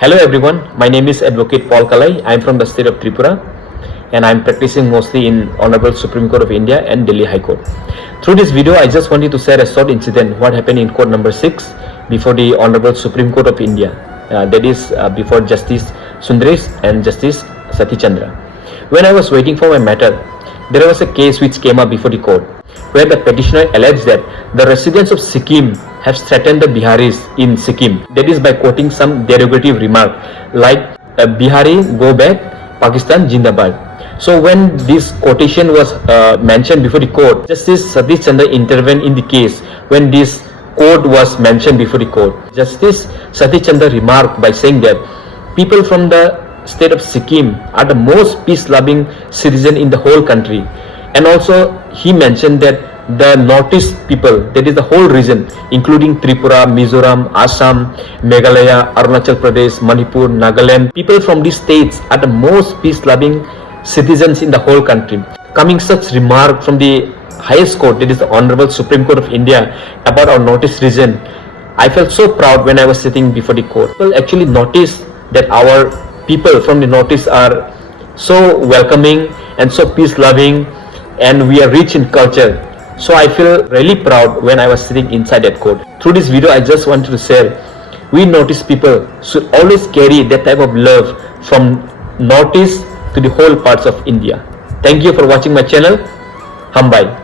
Hello everyone, my name is Advocate Paul Kalai. I am from the state of Tripura and I am practicing mostly in Honorable Supreme Court of India and Delhi High Court. Through this video, I just wanted to share a short incident what happened in court number 6 before the Honorable Supreme Court of India. That is before Justice Sundaresh and Justice Sati Chandra. When I was waiting for my matter, there was a case which came up before the court where the petitioner alleged that the residents of Sikkim have threatened the Biharis in Sikkim. That is by quoting some derogative remark like Bihari go back, Pakistan Jindabad. So when this quotation was mentioned before the court, Justice Satish Chandra intervened in the case when this quote was mentioned before the court. Justice Satish Chandra remarked by saying that people from the state of Sikkim are the most peace-loving citizen in the whole country. And also he mentioned that the Northeast people, that is the whole region, including Tripura, Mizoram, Assam, Meghalaya, Arunachal Pradesh, Manipur, Nagaland, people from these states are the most peace-loving citizens in the whole country. Coming such remark from the highest court, that is the Honorable Supreme Court of India, about our Northeast region, I felt so proud when I was sitting before the court. People actually noticed that our people from the Northeast are so welcoming and so peace-loving, and we are rich in culture. So I feel really proud when I was sitting inside that court. Through this video, I just wanted to share, we Northeast people should always carry that type of love from Northeast to the whole parts of India. Thank you for watching my channel. Hambai.